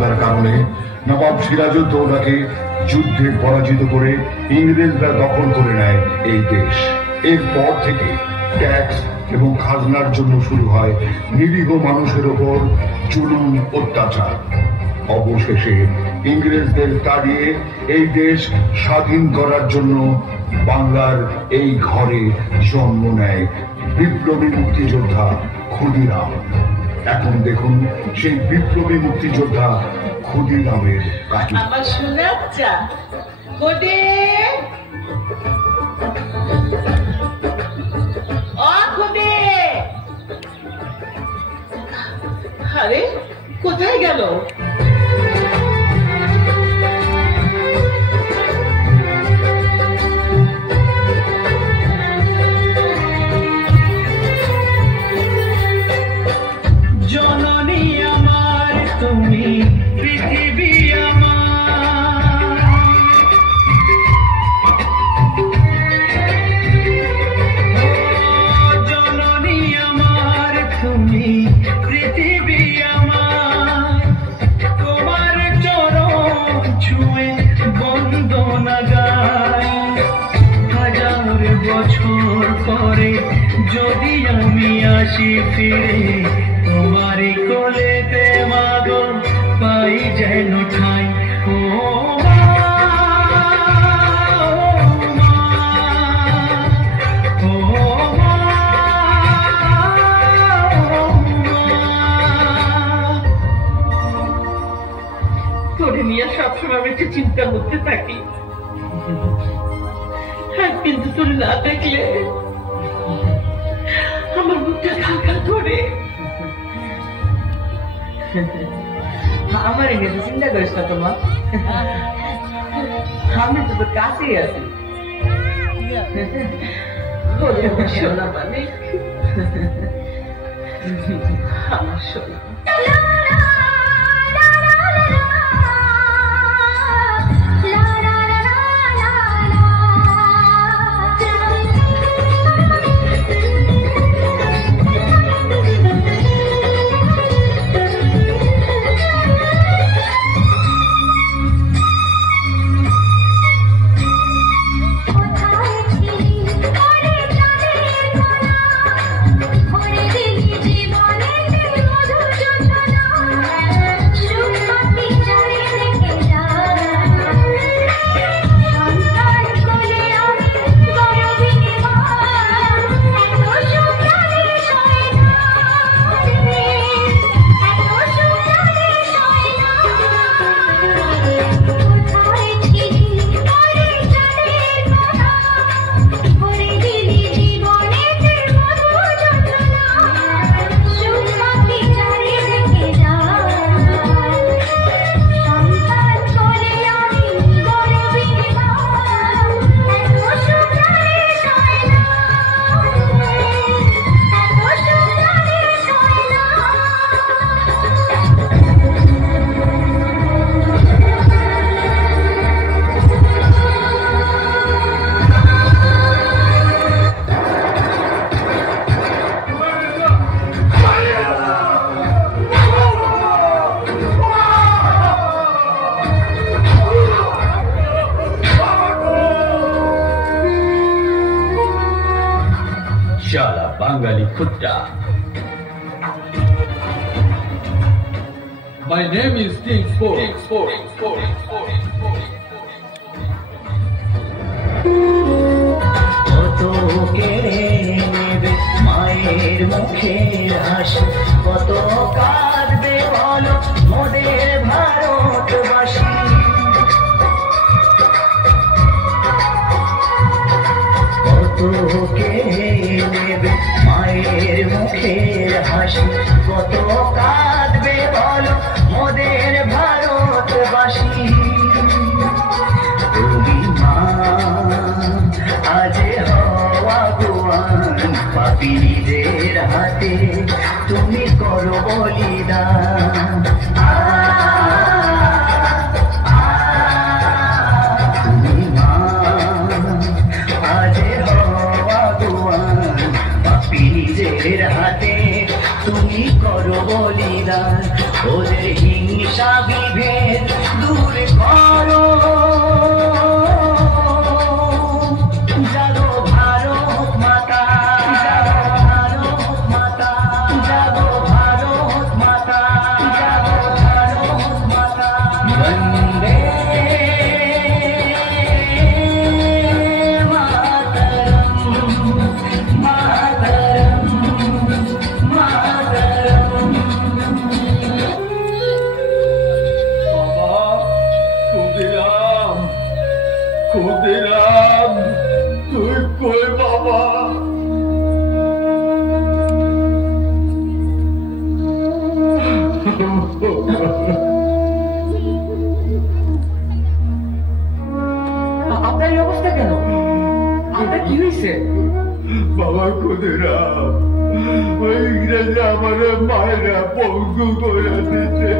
তার কারণে নবাব সিরাজউদ্দৌলাকে যুদ্ধে পরাজিত করে ইংরেজরা দখল করে নেয় এই দেশ। এরপর থেকে ট্যাক্স এবং খাজনার জন্য শুরু হয় নিরীহ মানুষের ওপর জুলুম অত্যাচার। অবশেষে ইংরেজদের তাড়িয়ে এই দেশ স্বাধীন করার জন্য বাংলার এই ঘরে জন্ম নেয় বিপ্লবী মুক্তিযোদ্ধা ক্ষুদিরাম। এখন দেখুন সেই বিপ্লবী মুক্তিযোদ্ধা ক্ষুদিরামের কাহিনী। আমার শোনাচ্ছা কোদে ও কোদে, আরে কোথায় গেল? জননী আমার তুমি, পৃথিবী আমার, জননী আমার তুমি, পৃথিবী আমার, তোমার চরণ ছুঁয়ে বন্দনা গাই। হাজার বছর পরে যদি আমি আসি ফিরে, তোমার কোলেতে মাগো পাই যেন ঠাই। ও তোরে নিয়ে সবসময় আমি একটু চিন্তা করতে থাকি, কিন্তু তোর না দেখলে আমার বুকটা খাকা ধরে। আমার এখানে চিন্তা করিস না তোমার, আমি তো তোর কাছেই আছি। সোনা মানে আমার সোনা। শালা বাঙালি খুট্টা। My name is King Sport. কত কেড়ে নেবে মায়ের মুখের হাসি, কত কাঁদবে বলো মোদের ভারতবাসী। কত কেড়ে নেবে মায়ের মুখের হাসি, কত কাঁদবে বলো মোদের ভারতবাসী। তুমি মা আজ হওয়া গোয়ান, পাপীদের হাতে তুমি করো বলিদান। তুমি মা আজ হওয়া গোয়ান, পাপীদের হাতে তুমি করো বলিদান। ওরে আপনার এই অবস্থা কেন? আপনার কি হয়েছে? বাবা ক্ষুদিরাম, ওই ইংরেজি আমার মায়েরা পঙ্গু করে দিতে,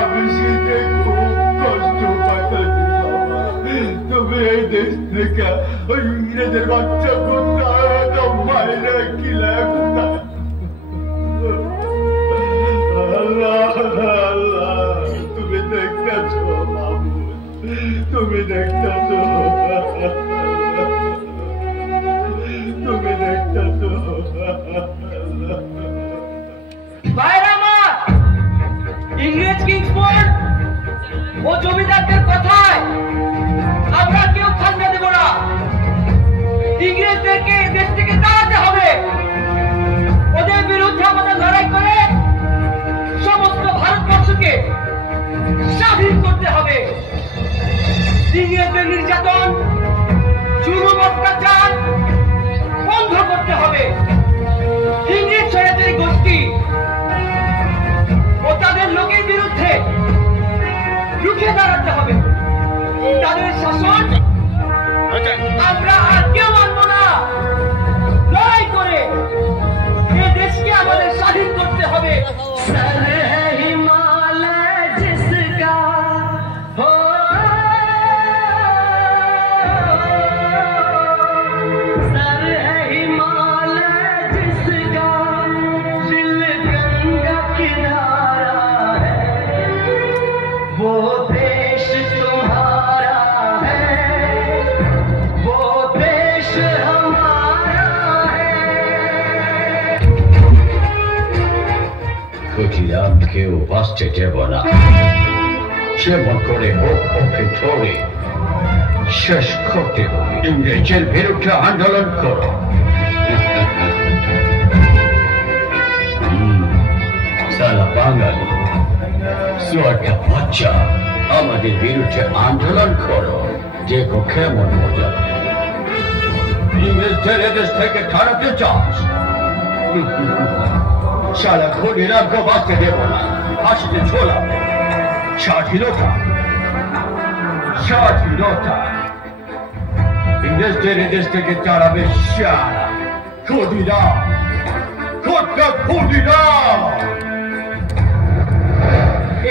আমি শীতে খুব কষ্ট পাইতেছি বাবা। তুমি এই দেশ থেকে ওই ইংরেজের বাচ্চা কোথায়, মায়েরা কিলা কোথায়? আল্লাহ আল্লাহ, তুমি দেখতেছ বাবু, তুমি দেখতেছ, তুমি দেখতেছ। ভাইরা আমার, ইংরেজ কিংসফোর্ড ও জমিদারদের কথায় আমরা কেউ খাজনা দেব না। ইংরেজদেরকে দেশ থেকে তাড়াতে হবে। ওদের বিরুদ্ধে আমাদের লড়াই করে সমস্ত ভারতবর্ষকে স্বাধীন করতে হবে। ইংরেজদের নির্যাতন, জুলুম, অত্যাচার বন্ধ করতে হবে। ইংরেজ স্বৈরাচারী গোষ্ঠী ও তাদের লোকের বিরুদ্ধে রুখে দাঁড়াতে হবে। তাদের শাসন আমরা আর কেউ মানব না। লড়াই করে এই দেশকে আমাদের স্বাধীন করতে হবে। ক্ষুদিরামকেও বাঁচতে দেব না। যেমন করে হোক ওকে ধরে শেষ করতে হবে। ইংরেজের বিরুদ্ধে আন্দোলন করো। সালা বাঙালি সোয়াটা বাচ্চা, আমাদের বিরুদ্ধে আন্দোলন করো, দেখো কেমন মজা। ইংরেজদের এদেশ থেকে তাড়াতে চাস? সালা ক্ষুদিরামকে বাঁচতে দেব না। হাসিতে ছোলাবে স্বাধীনতা, স্বাধীনতা। ইংরেজদের এদেশ থেকে তাড়াবে সারা ক্ষুদিরাম, ক্ষুদিরাম।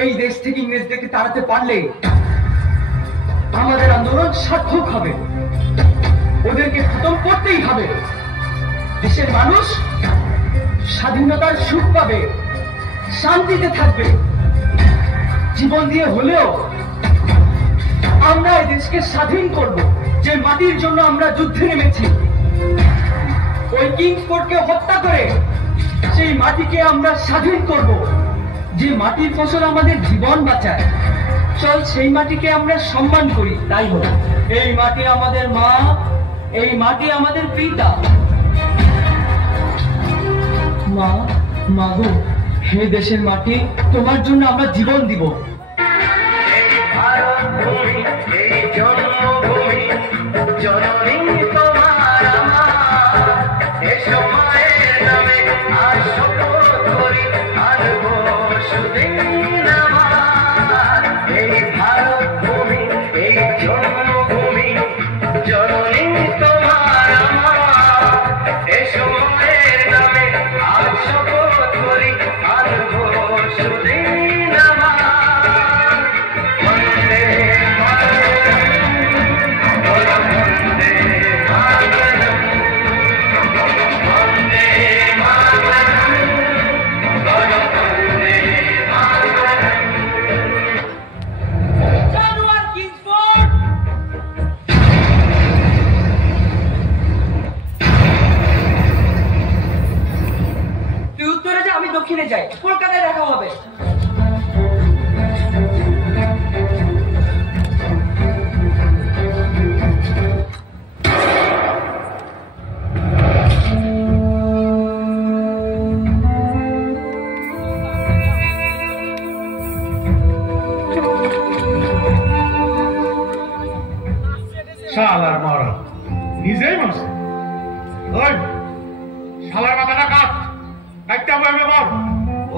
এই দেশ থেকে ইংরেজদেরকে তাড়াতে পারলে আমাদের আন্দোলন সার্থক হবে। ওদেরকে খতম করতেই হবে। দেশের মানুষ স্বাধীনতার সুখ পাবে, শান্তিতে থাকবে। জীবন দিয়ে হলেও আমরা এই দেশকে স্বাধীন করব। যে মাটির জন্য আমরা যুদ্ধে নেমেছি, ওই কিংসফোর্ডকে হত্যা করে সেই মাটিকে আমরা স্বাধীন করব। যে মাটির ফসল আমাদের জীবন বাঁচায়, চল সেই মাটিকে আমরা সম্মান করি। তাই হোক। এই মাটি আমাদের মা, এই মাটি আমাদের পিতা। মা, মাগো, হে দেশের মাটি, তোমার জন্য আমরা জীবন দিব। দক্ষিণে যাই, কলকাতায় দেখা হবে। শালার মারা নিজেই মারছে। ওই শালার মাথাটা কাট, কাটতে হবে আমি আমার।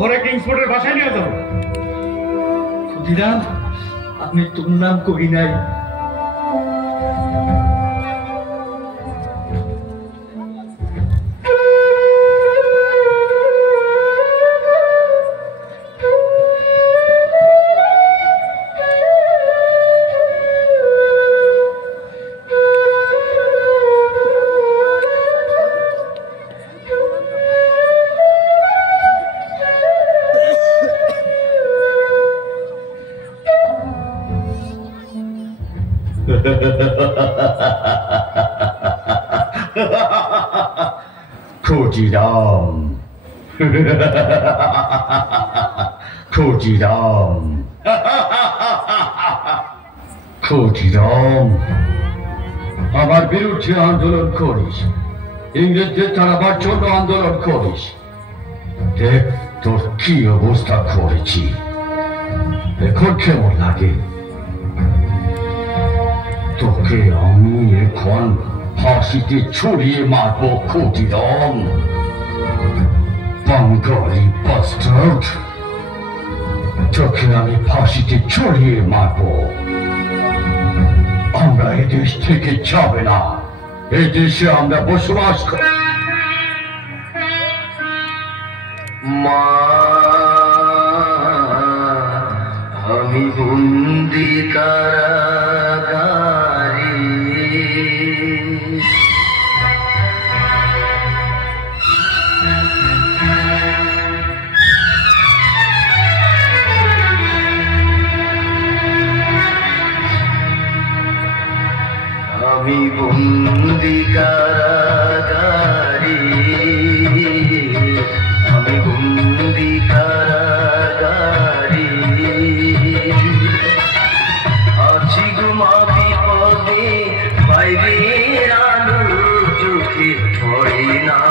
ওরে কিংসফোর্ডের বাসায় নিয়ে যাবো। ক্ষুদিরাম, আমি তোর নাম করি নাই। ক্ষুদিরাম, ক্ষুদিরাম, ক্ষুদিরাম, আমার বিরুদ্ধে আন্দোলন করিস, ইংরেজদের তাড়াবার জন্য আন্দোলন করিস। দেখ তোর কি অবস্থা করেছি, এখন কেমন লাগে? তোকে আমি এখন ফাঁসিতে ছড়িয়ে মারবো ক্ষুদিরাম, বাঙালি বাস্টার্ড। তোকে আমি ফাঁসিতে ছড়িয়ে মারবো। আমরা এদেশ থেকে যাবে না, এই দেশে আমরা বসবাস করি। মা, আমি বন্দি কারাগারে, আমি বন্দি কারাগারে, আমি বন্দি কারাগারে, আছি গুমা বিপদে, বাইরের আলো চোখে পড়ে না।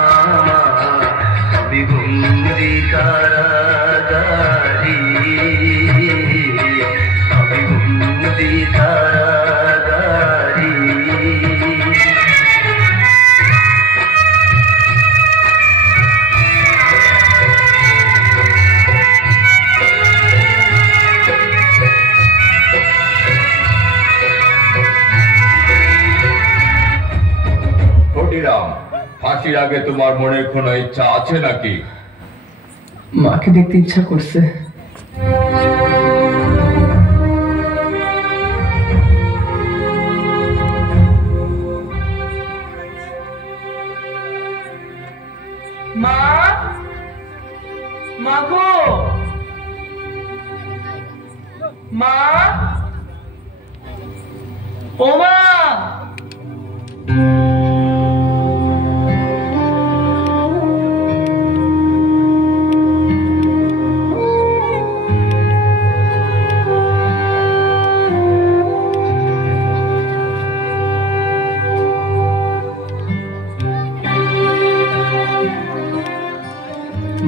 আমি বন্দি কারাগারে, আমি বন্দি কারাগারে। ক্ষুদিরাম, ফাঁসির আগে তোমার মনে কোনো ইচ্ছা আছে নাকি? মাকে দেখতে ইচ্ছা করছে। মা, মা গো, মা, ও মা।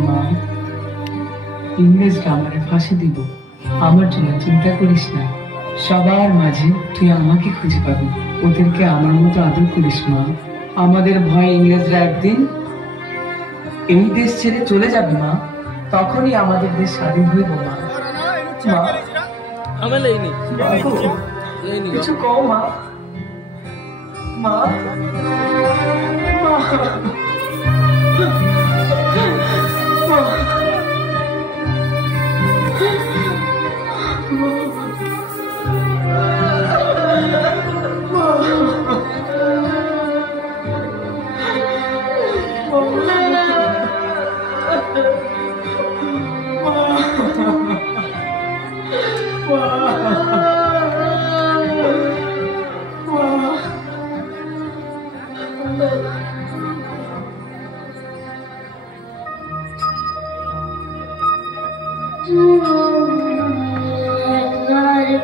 মা, ইংরেজরা আমারে ফাঁসি দিব, আমার জন্য চিন্তা করিস না। সবার মাঝে তুই আমাকে খুঁজে পাবি, ওদেরকে আমার মতো আদর করিস মা। আমাদের ভয় ইংরেজরা একদিন এই দেশ ছেড়ে চলে যাবে মা, তখনই আমাদের দেশ স্বাধীন হইব মা। মা, কিছু কও মা। মা,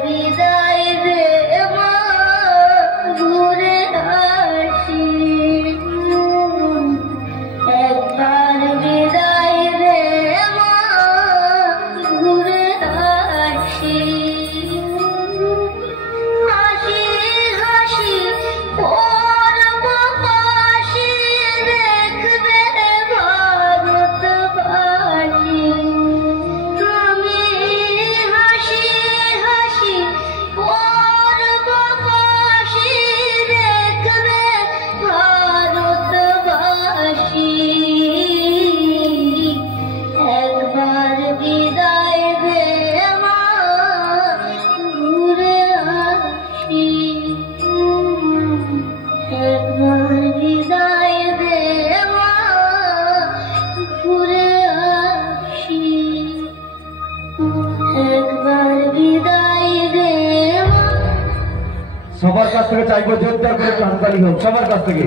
বিদায় দে মা, ঘুরে আসি। একবার বিদায় দে মা, ঘুরে আসি। সবার কাছ থেকে চাইবো জোরদার করে হাততালি হোক সবার কাছ থেকে।